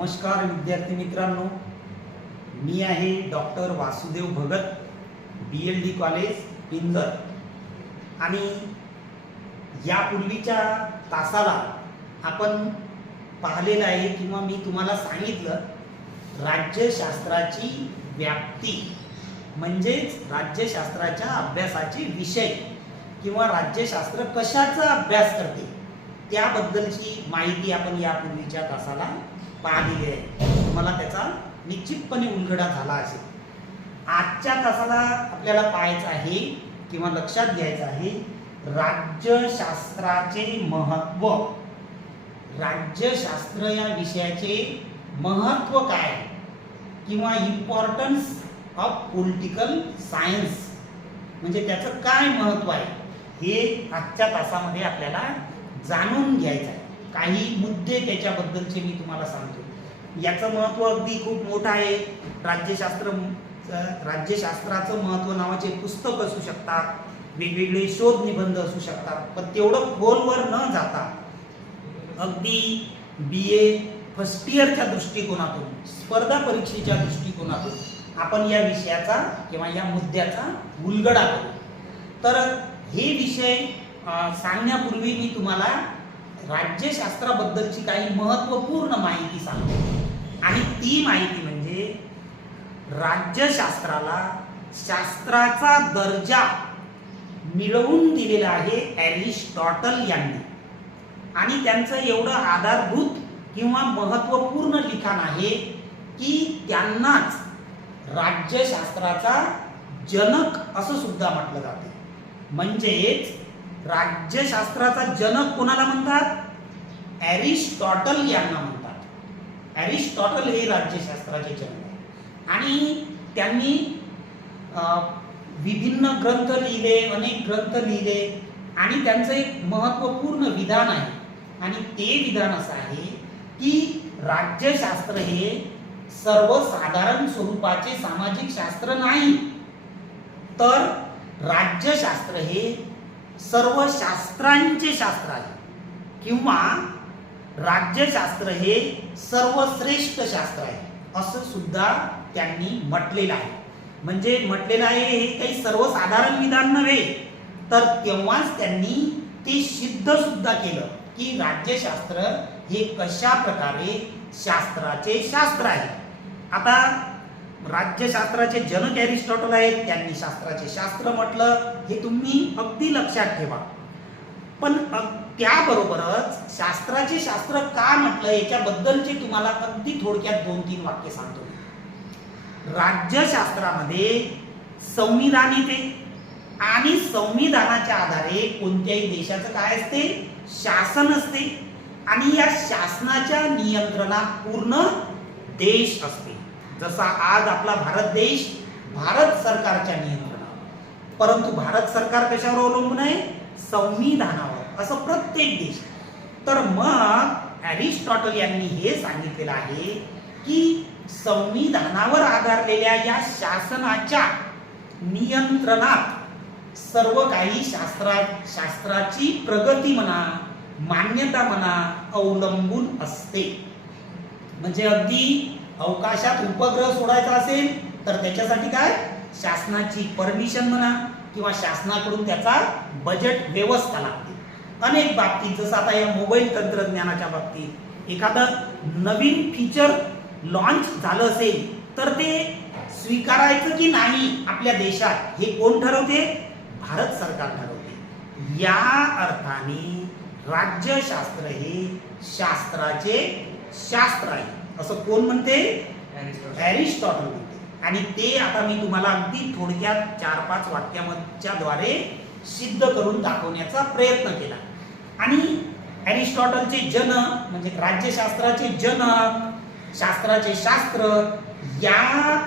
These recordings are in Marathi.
नमस्कार विद्यार्थी मित्रांनो, मी आहे doctor Vasudev Bhagat, BLD college Inder. आणि यापूर्वीच्या तासाला आपण पाहिलेलं आहे किंवा मी तुम्हाला सांगितलं राज्यशास्त्राची व्याप्ती म्हणजेच राज्यशास्त्राच्या अभ्यासाचे विषय किंवा राज्यशास्त्र कशाचा अभ्यास करते त्याबद्दलची माहिती आपण यापूर्वीच्या तासाला पाहिलेली आहे. तुम्हाला त्याचा निश्चितपणे उलगडा झाला असेल. आजच्या तासाला आपल्याला पाहायचं आहे किंवा लक्षात घ्यायचं आहे राज्यशास्त्राचे महत्त्व. राज्यशास्त्र या विषयाचे महत्त्व काय किंवा इम्पॉर्टन्स ऑफ पॉलिटिकल सायन्स म्हणजे त्याचं काय महत्त्व आहे हे आजच्या तासामध्ये आपल्याला जाणून घ्यायचं आहे. काही मुद्दे त्याच्याबद्दलचे मी तुम्हाला सांगतो. याचं महत्त्व अगदी खूप मोठं आहे. राज्यशास्त्राचं महत्त्व नावाचे पुस्तक असू शकतात, वेगवेगळे शोध निबंध असू शकतात, पण तेवढं खोलवर न जाता अगदी BA फर्स्ट इयरच्या दृष्टिकोनातून, स्पर्धा परीक्षेच्या दृष्टिकोनातून आपण या विषयाचा किंवा या मुद्द्याचा उलगडा करू. तर हे विषय सांगण्यापूर्वी मी तुम्हाला राज्यशास्त्राबद्दलची काही महत्त्वपूर्ण माहिती सांगतो. आणि ती माहिती म्हणजे राज्यशास्त्राला शास्त्राचा दर्जा मिळवून दिलेला आहे एरिस्टॉटल यांनी. आणि त्यांचं एवढं आधारभूत किंवा महत्त्वपूर्ण लिखाण आहे की त्यांनाच राज्यशास्त्राचा जनक असं सुद्धा म्हटलं जाते. म्हणजेच राज्यशास्त्राचा जनक कोणाला म्हणतात? एरिस्टॉटल यांना म्हणतात. एरिस्टॉटल हे राज्यशास्त्राचे जनक आहे. आणि त्यांनी विभिन्न ग्रंथ लिहिले, अनेक ग्रंथ लिहिले. आणि त्यांचं एक महत्त्वपूर्ण विधान आहे. आणि ते विधान असं आहे की राज्यशास्त्र हे सर्वसाधारण स्वरूपाचे सामाजिक शास्त्र नाही, तर राज्यशास्त्र हे सर्व शास्त्रांचे शास्त्र आहे किंवा राज्यशास्त्र हे सर्वश्रेष्ठ शास्त्र आहे असं सुद्धा त्यांनी म्हटलेलं आहे. म्हणजे म्हटलेलं आहे हे काही सर्वसाधारण विधान नव्हे, तर तेव्हाच त्यांनी ते सिद्ध सुद्धा केलं की राज्यशास्त्र हे कशा प्रकारे शास्त्राचे शास्त्र आहे. आता राज्यशास्त्राचे जनक एरिस्टॉटल आहेत, त्यांनी शास्त्राचे शास्त्र म्हटलं हे तुम्ही अगदी लक्षात ठेवा. पण त्याबरोबरच शास्त्राचे शास्त्र का म्हटलं याच्याबद्दलचे तुम्हाला अगदी थोडक्यात 2-3 वाक्य सांगतो. राज्यशास्त्रामध्ये संविधान येते आणि संविधानाच्या आधारे कोणत्याही देशाचं काय असते? शासन असते. आणि या शासनाच्या नियंत्रणात पूर्ण देश असते. जसा आज आपला भारत देश भारत सरकारच्या नियंत्रणावर, परंतु भारत सरकार कशावर अवलंबून आहे? संविधानावर. असं प्रत्येक देश. तर मग एरिस्टॉटल यांनी हे सांगितलेलं आहे की संविधानावर आधारलेल्या या शासनाच्या नियंत्रणात सर्व काही शास्त्राची प्रगती म्हणा, मान्यता म्हणा अवलंबून असते. म्हणजे अगदी अवकाशात उपग्रह सोडायचा असेल तर त्याच्यासाठी काय? शासनाची परमिशन म्हणा किंवा शासनाकडून त्याचा बजेट व्यवस्था लागते. अनेक बाबतीत जसं आता या मोबाईल तंत्रज्ञानाच्या बाबतीत एखादं नवीन फीचर लॉन्च झालं असेल तर ते स्वीकारायचं की नाही आपल्या देशात हे कोण ठरवते? भारत सरकार ठरवते. या अर्थाने राज्यशास्त्र हे शास्त्राचे शास्त्र आहे असं कोण म्हणते? एरिस्टॉटल म्हणते. आणि ते आता मी तुम्हाला अगदी थोडक्यात 4-5 वाक्याच्या द्वारे सिद्ध करून दाखवण्याचा प्रयत्न केला. आणि एरिस्टॉटलचे जनक म्हणजे राज्यशास्त्राचे जनक, शास्त्राचे शास्त्र, या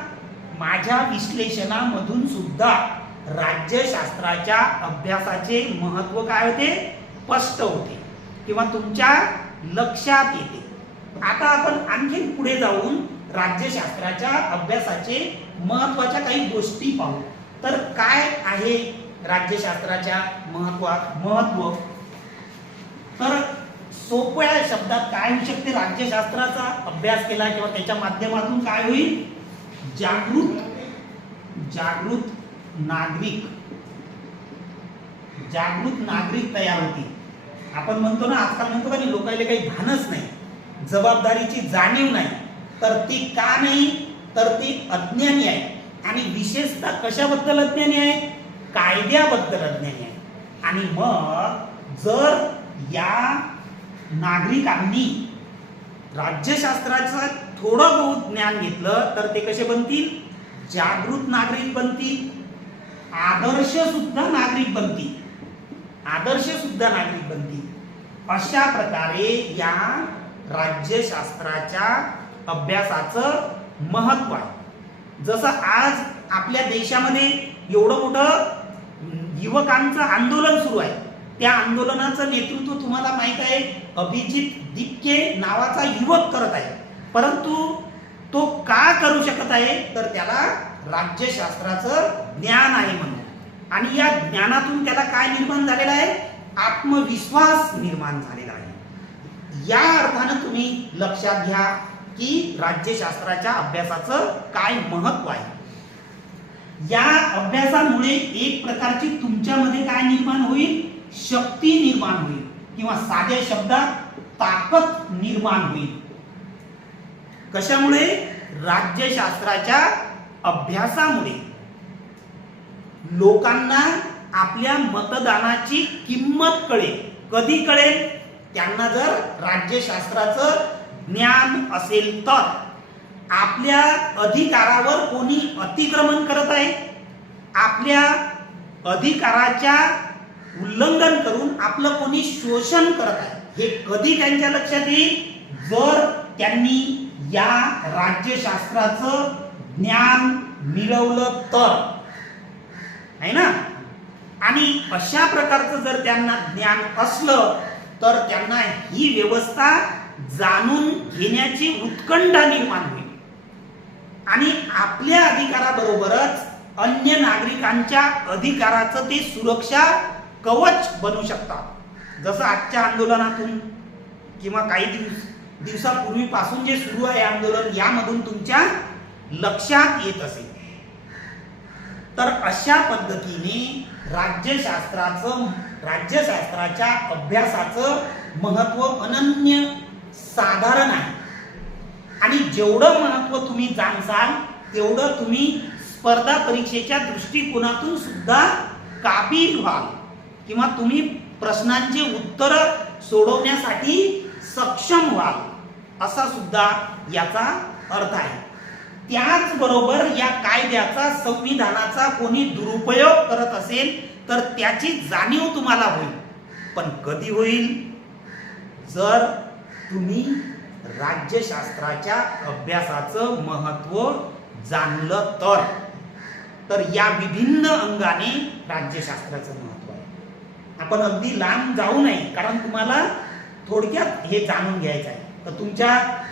माझ्या विश्लेषणामधून सुद्धा राज्यशास्त्राच्या अभ्यासाचे महत्त्व काय होते? स्पष्ट होते किंवा तुमच्या लक्षात येते. आता आपण आणखी पुढे जाऊन राज्यशास्त्राच्या अभ्यासाचे महत्त्वाच्या काही गोष्टी पाहू. तर काय आहे राज्यशास्त्राच्या महत्त्व? तर सोप्या शब्दात काय होऊ शकते, राज्यशास्त्राचा अभ्यास केला किंवा त्याच्या माध्यमातून काय होईल, जागृत नागरिक तयार होतील. आपण म्हणतो ना, आजकाल म्हणतो का नाही, लोकांना काही भानच नाही, जबाबदारीची जाणीव नाही. तर ती का नाही, तर ती अज्ञानी आहे. आणि विशेषतः कशाबद्दल अज्ञानी आहे, कायद्याबद्दल अज्ञानी आहे. आणि मग जर या नागरिकांनी राज्यशास्त्राचं थोडं बहुत ज्ञान घेतलं तर ते कसे बनतील, जागृत नागरिक बनतील, आदर्श सुद्धा नागरिक बनतील. अशा प्रकारे या राज्यशास्त्राच्या अभ्यासाचं महत्त्व आहे. जसं आज आपल्या देशामध्ये एवढं मोठं युवकांचं आंदोलन सुरू आहे, त्या आंदोलनाचं नेतृत्व तुम्हाला माहित आहे, अभिजित दिपके नावाचा युवक करत आहे. परंतु तो का करू शकत आहे, तर त्याला राज्यशास्त्राचं ज्ञान आहे म्हणून. आणि या ज्ञानातून त्याला काय निर्माण झालेला आहे, आत्मविश्वास निर्माण झालेला आहे. या अर्थानं तुम्ही लक्षात घ्या की राज्यशास्त्राच्या अभ्यासाचं काय महत्व आहे. या अभ्यासामुळे एक प्रकारची तुमच्यामध्ये काय निर्माण होईल, शक्ती निर्माण होईल, किंवा साध्या शब्दात ताकद निर्माण होईल. कशामुळे, राज्यशास्त्राच्या अभ्यासामुळे लोकांना आपल्या मतदानाची किंमत कळेल. कधी कळेल, त्यांना जर राज्यशास्त्राचं ज्ञान असेल तर. आपल्या अधिकारावर कोणी अतिक्रमण करत आहे, आपल्या अधिकाराच्या उल्लंघन करून आपलं कोणी शोषण करत आहे, हे कधी त्यांच्या लक्षात येईल, जर त्यांनी या राज्यशास्त्राचं ज्ञान मिळवलं तर, आहे ना. आणि अशा प्रकारचं जर त्यांना ज्ञान असलं तर त्यांना ही व्यवस्था जाणून घेण्याची उत्कंठा निर्माण होईल. आणि आपल्या अधिकाराबरोबरच अन्य नागरिकांच्या अधिकाराचं ते सुरक्षा कवच बनू शकतात. जसं आजच्या आंदोलनातून किंवा काही दिवसापूर्वीपासून जे सुरू आहे आंदोलन, यामधून तुमच्या लक्षात येत असेल. तर अशा पद्धतीने राज्यशास्त्राच्या अभ्यासाचं महत्व अनन्य साधारण आहे. आणि जेवढं महत्व तुम्ही जाणसाल तेवढं तुम्ही स्पर्धा परीक्षेच्या दृष्टिकोनातून सुद्धा काबील व्हाल, किंवा तुम्ही प्रश्नांचे उत्तर सोडवण्यासाठी सक्षम व्हाल, असा सुद्धा याचा अर्थ आहे. त्याचबरोबर या कायद्याचा, संविधानाचा कोणी दुरुपयोग करत असेल तर त्याची जाणीव तुम्हाला होईल. पण कधी होईल, जर तुम्ही राज्यशास्त्राच्या अभ्यासाचं महत्व जाणलं तर. या विभिन्न अंगाने राज्यशास्त्राचं महत्व आहे. आपण अगदी लांब जाऊ नये, कारण तुम्हाला थोडक्यात हे जाणून घ्यायचं आहे. तर तुमच्या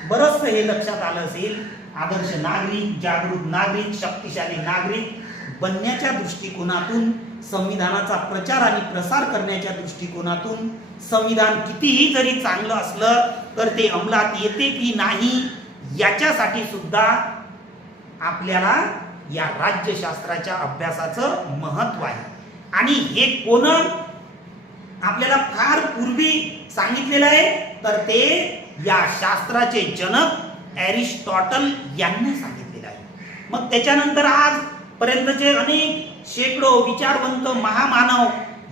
बरंचसं हे लक्षात आलं असेल, आदर्श नागरिक, जागृत नागरिक, शक्तिशाली नागरिक बनण्याच्या दृष्टिकोनातून, संविधानाचा प्रचार आणि प्रसार करण्याच्या दृष्टिकोनातून, संविधान कितीही जरी चांगलं असलं तर ते अंमलात येते की नाही याच्यासाठी सुद्धा आपल्याला या राज्यशास्त्राच्या अभ्यासाचं महत्व आहे. आणि हे कोण आपल्याला फार पूर्वी सांगितलेलं आहे, तर ते या शास्त्राचे जनक एरिस्टॉटल यांनी सांगितलेलं आहे. मग त्याच्यानंतर आज पर्यंतचे अनेक शेकडो विचारवंत महामानव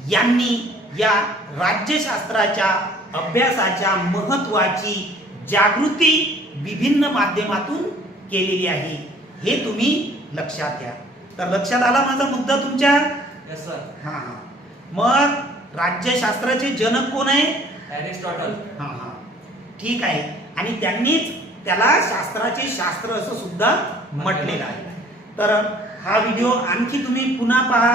यांनी या राज्यशास्त्राच्या अभ्यासाच्या महत्वाची जागृती विभिन्न माध्यमातून केलेली आहे. हे तुम्ही लक्षात घ्या. तर लक्षात आला माझा मुद्दा तुमच्या? Yes sir. हां. मग राज्यशास्त्राचे जनक कोण आहे? एरिस्टॉटल. हां. ठीक आहे. आणि त्यांनीच त्याला शास्त्राचे शास्त्र असं सुद्धा म्हटलेलं आहे. तर हा व्हिडिओ आणखी तुम्ही पुन्हा पहा,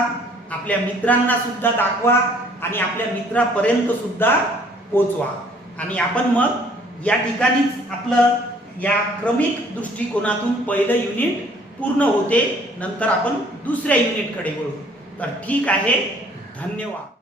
आपल्या मित्रांना सुद्धा दाखवा आणि आपल्या मित्रापर्यंत सुद्धा पोहोचवा. आणि आपण मग या ठिकाणीच आपलं या क्रमिक दृष्टिकोनातून पहिलं युनिट पूर्ण होते. नंतर आपण दुसऱ्या युनिटकडे वळू. तर ठीक आहे. धन्यवाद.